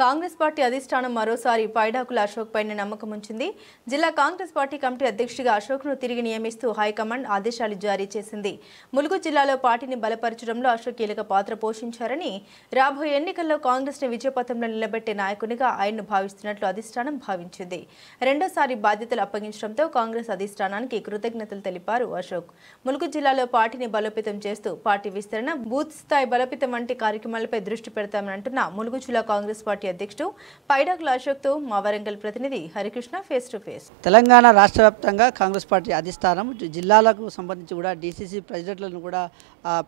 Congress party అధిష్టానం మరోసారి పైడాకుల అశోక్ పైన నమ్మకం ఉంచింది. జిల్లా కాంగ్రెస్ పార్టీ కమిటీ అధ్యక్షుడిగా అశోక్ను తిరిగి నియమిస్తూ హైకమాండ్ ఆదేశాలు జారీ చేసింది. ములుగు జిల్లాలో పార్టీని బలపరచడంలో అశోక్ కీలక పాత్ర పోషించారని, రాబోయే ఎన్నికల్లో కాంగ్రెస్ని విజయపథంలో నిలబెట్టే నాయకునిగా ఆయన్ను భావిస్తున్నట్లు అధిష్టానం భావించింది. రెండోసారి బాధ్యతలు అప్పగించడంతో కాంగ్రెస్ అధిష్టానానికి కృతజ్ఞతలు తెలిపారు అశోక్. ములుగు జిల్లాలో పార్టీని బలోపేతం చేస్తూ పార్టీ విస్తరణ, బూత్ స్థాయి బలోపేతం వంటి కార్యక్రమాలపై దృష్టి పెడతామని అంటున్న ములుగు జిల్లా కాంగ్రెస్ పార్టీ అధ్యక్షుడు పైడాకుల అశోక్ తో మా వరంగల్ ప్రతినిధి Harikrishna face to face. Telangana రాష్ట్ర వ్యాప్తంగా కాంగ్రెస్ పార్టీ అధిష్టానం జిల్లాలకు సంబంధించి కూడా డీసీసీ ప్రెసిడెంట్లను కూడా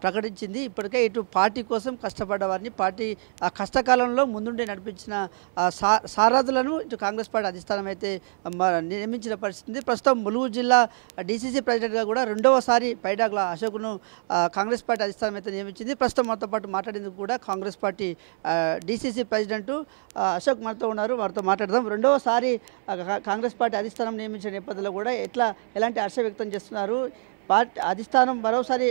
ప్రకటించింది. ఇప్పటికే ఇటు పార్టీ కోసం కష్టపడ్డ వారిని, పార్టీ కష్టకాలంలో ముందుండి నడిపించిన సారథులను ఇటు కాంగ్రెస్ పార్టీ అధిష్టానం అయితే నియమించిన పరిస్థితి. ప్రస్తుతం ములుగు జిల్లా డీసీసీ ప్రెసిడెంట్గా కూడా రెండవసారి పైడాకుల అశోక్ను కాంగ్రెస్ పార్టీ అధిష్టానం అయితే నియమించింది. ప్రస్తుతం మనతో పాటు మాట్లాడేందుకు కూడా Congress party DCC president Ashok మనతో ఉన్నారు. వారితో మాట్లాడదాం. రెండవసారి కాంగ్రెస్ పార్టీ అధిష్టానం నియమించిన నేపథ్యంలో కూడా ఎలాంటి హర్ష వ్యక్తం చేస్తున్నారు? పార్టీ అధిష్టానం మరోసారి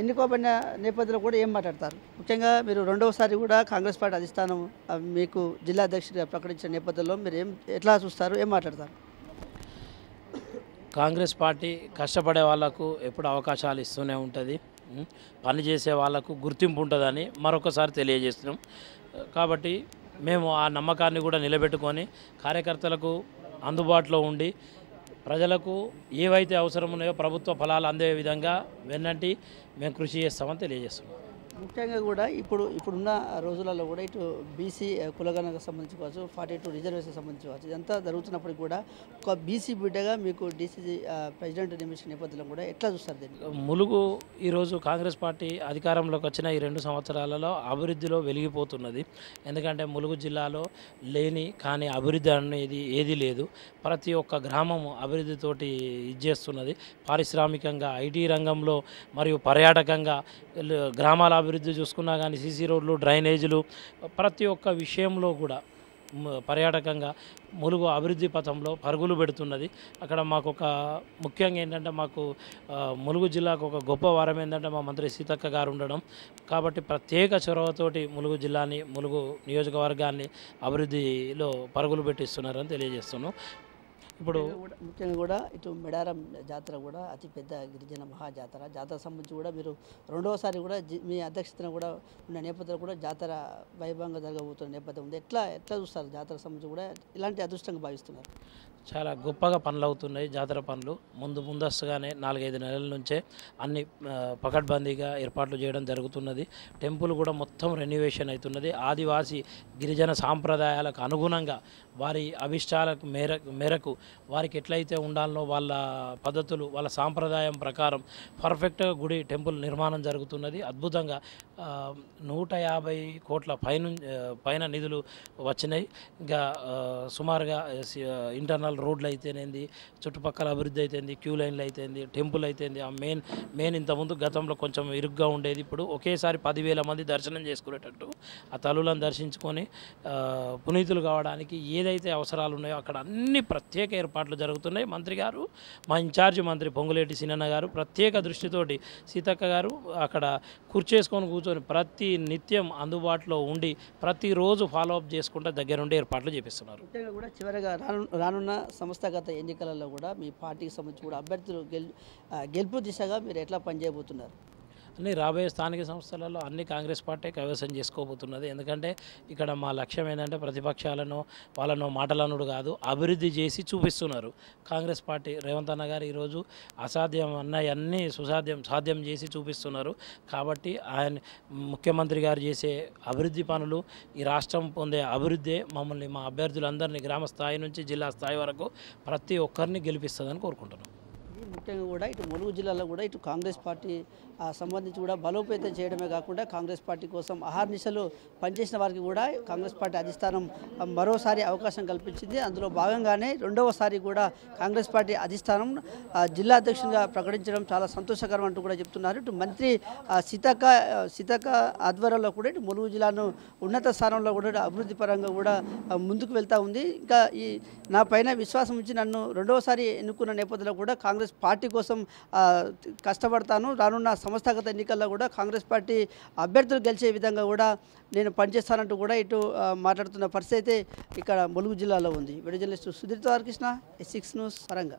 ఎన్నుకోబడిన నేపథ్యంలో కూడా ఏం మాట్లాడతారు? ముఖ్యంగా మీరు రెండవసారి కూడా కాంగ్రెస్ పార్టీ అధిష్టానం మీకు జిల్లా అధ్యక్షుడిగా ప్రకటించిన నేపథ్యంలో మీరు ఎట్లా చూస్తారు, ఏం మాట్లాడతారు? కాంగ్రెస్ పార్టీ కష్టపడే వాళ్లకు ఎప్పుడు అవకాశాలు ఇస్తూనే ఉంటుంది, పనిచేసే వాళ్లకు గుర్తింపు ఉంటుందని మరొకసారి తెలియజేస్తున్నాం. కాబట్టి మేము ఆ నమ్మకాన్ని కూడా నిలబెట్టుకొని కార్యకర్తలకు అందుబాటులో ఉండి ప్రజలకు ఏవైతే అవసరం ఉన్నాయో ప్రభుత్వ ఫలాలు అందే విధంగా వెన్నంటి మేము కృషి చేస్తామని తెలియజేస్తున్నాం. ముఖ్యంగా కూడా ఇప్పుడున్న రోజులలో కూడా ఇటు బీసీ కులగణకు సంబంధించి కావచ్చు, 42 రిజర్వేషన్ సంబంధించి కావచ్చు, ఇదంతా జరుగుతున్నప్పటికీ కూడా ఒక బీసీ బిడ్డగా మీకు డీసీసీ ప్రెసిడెంట్ నియమించిన నేపథ్యంలో కూడా ఎట్లా చూస్తారు దీన్ని? ములుగు ఈరోజు కాంగ్రెస్ పార్టీ అధికారంలోకి వచ్చిన ఈ 2 సంవత్సరాలలో అభివృద్ధిలో వెలిగిపోతున్నది. ఎందుకంటే ములుగు జిల్లాలో కానీ అభివృద్ధి అనేది ఏది లేదు. ప్రతి ఒక్క గ్రామము అభివృద్ధితోటి ఇచ్చేస్తున్నది. పారిశ్రామికంగా, ఐటీ రంగంలో మరియు పర్యాటకంగా గ్రామాల అభివృద్ధి చూసుకున్నా కానీ సీసీ రోడ్లు, డ్రైనేజీలు, ప్రతి ఒక్క విషయంలో కూడా పర్యాటకంగా ములుగు అభివృద్ధి పథంలో పరుగులు పెడుతున్నది. అక్కడ మాకు ఒక ముఖ్యంగా ఏంటంటే మాకు ములుగు జిల్లాకు ఒక గొప్ప వరం ఏంటంటే మా మంత్రి సీతక్క గారు ఉండడం. కాబట్టి ప్రత్యేక చొరవతోటి ములుగు జిల్లాని, ములుగు నియోజకవర్గాన్ని అభివృద్ధిలో పరుగులు పెట్టిస్తున్నారని తెలియజేస్తున్నాం. ఇప్పుడు ముఖ్యంగా కూడా ఇటు మెడారం జాతర కూడా అతిపెద్ద గిరిజన జాతర సంబంధించి కూడా మీరు రెండవసారి కూడా మీ అధ్యక్షతన కూడా ఉన్న నేపథ్యంలో కూడా జాతర వైభవంగా జరగబోతున్న నేపథ్యం ఉంది. ఎట్లా చూస్తారు జాతర సంబంధించి కూడా ఇలాంటి అదృష్టంగా భావిస్తున్నారు? చాలా గొప్పగా పనులు అవుతున్నాయి. జాతర పనులు ముందస్తుగానే 4-5 నెలల నుంచే అన్ని పకడ్బందీగా ఏర్పాట్లు చేయడం జరుగుతున్నది. టెంపుల్ కూడా మొత్తం రెన్యువేషన్ అవుతున్నది. ఆదివాసీ గిరిజన సాంప్రదాయాలకు అనుగుణంగా వారి అభిష్టాలకు మేరకు వారికి ఎట్లయితే ఉండాలనో వాళ్ళ పద్ధతులు, వాళ్ళ సాంప్రదాయం ప్రకారం పర్ఫెక్ట్గా గుడి టెంపుల్ నిర్మాణం జరుగుతున్నది. అద్భుతంగా 150 కోట్ల పైన నిధులు వచ్చినాయి. ఇంకా సుమారుగా ఇంటర్నల్ రోడ్లు అయితేనేది, చుట్టుపక్కల అభివృద్ధి అయితేంది, క్యూ లైన్లు అయితేంది, టెంపుల్ అయితేంది. ఆ మెయిన్ ఇంతకుముందు గతంలో కొంచెం ఇరుగ్గా ఉండేది. ఇప్పుడు ఒకేసారి 10,000 మంది దర్శనం చేసుకునేటట్టు ఆ తల్లులను దర్శించుకొని పునీతులు కావడానికి ఏదైతే అవసరాలు ఉన్నాయో అక్కడ అన్ని ప్రత్యేక ఏర్పాట్లు జరుగుతున్నాయి. మంత్రి గారు, మా ఇన్ఛార్జి మంత్రి పొంగులేటి సీనన్న గారు ప్రత్యేక దృష్టితోటి సీతక్క గారు అక్కడ కూర్చొని ప్రతి నిత్యం అందుబాటులో ఉండి ప్రతిరోజు ఫాలోఅప్ చేసుకుంటే దగ్గరుండి ఏర్పాట్లు చేపిస్తున్నారు. ముఖ్యంగా కూడా చివరిగా రానున్న సంస్థాగత ఎన్నికలలో కూడా మీ పార్టీకి సంబంధించి కూడా అభ్యర్థులు గెలుపు దిశగా మీరు ఎట్లా పనిచేయబోతున్నారు? అన్ని రాబోయే స్థానిక సంస్థలలో అన్ని కాంగ్రెస్ పార్టీ కైవసం చేసుకోబోతున్నది. ఎందుకంటే ఇక్కడ మా లక్ష్యం ఏంటంటే ప్రతిపక్షాలను వాళ్ళను మాటలనుడు కాదు, అభివృద్ధి చేసి చూపిస్తున్నారు. కాంగ్రెస్ పార్టీ రేవంత్ అన్న గారు ఈరోజు అసాధ్యం అన్నీ సాధ్యం చేసి చూపిస్తున్నారు. కాబట్టి ఆయన ముఖ్యమంత్రి గారు చేసే అభివృద్ధి పనులు, ఈ రాష్ట్రం పొందే అభివృద్ధి మమ్మల్ని, మా అభ్యర్థులందరినీ గ్రామ స్థాయి నుంచి జిల్లా స్థాయి వరకు ప్రతి ఒక్కరిని గెలిపిస్తుందని కోరుకుంటున్నాం. ముఖ్యంగా కూడా ఇటు ములుగు జిల్లాలో కూడా ఇటు కాంగ్రెస్ పార్టీ సంబంధించి కూడా బలోపేతం చేయడమే కాకుండా కాంగ్రెస్ పార్టీ కోసం అహర్నిశలు పనిచేసిన వారికి కూడా కాంగ్రెస్ పార్టీ అధిష్టానం మరోసారి అవకాశం కల్పించింది. అందులో భాగంగానే రెండవసారి కూడా కాంగ్రెస్ పార్టీ అధిష్టానం జిల్లా అధ్యక్షునిగా ప్రకటించడం చాలా సంతోషకరం అంటూ కూడా చెప్తున్నారు. ఇటు మంత్రి సీతక్క ఆధ్వర్యంలో కూడా ఇటు ములుగు జిల్లాను ఉన్నత స్థానంలో కూడా అభివృద్ధి పరంగా కూడా ముందుకు వెళ్తూ ఉంది. ఇంకా నా పైన విశ్వాసం ఉంచి నన్ను రెండవసారి ఎన్నుకున్న నేపథ్యంలో కూడా కాంగ్రెస్ పార్టీ కోసం కష్టపడతాను, రానున్న సంస్థాగత ఎన్నికల్లో కూడా కాంగ్రెస్ పార్టీ అభ్యర్థులు గెలిచే విధంగా కూడా నేను పనిచేస్తానంటూ కూడా ఇటు మాట్లాడుతున్న పరిస్థితి అయితే ఇక్కడ ములుగు జిల్లాలో ఉంది. Video journalist Sudheer Krishna, S6 news Warangal.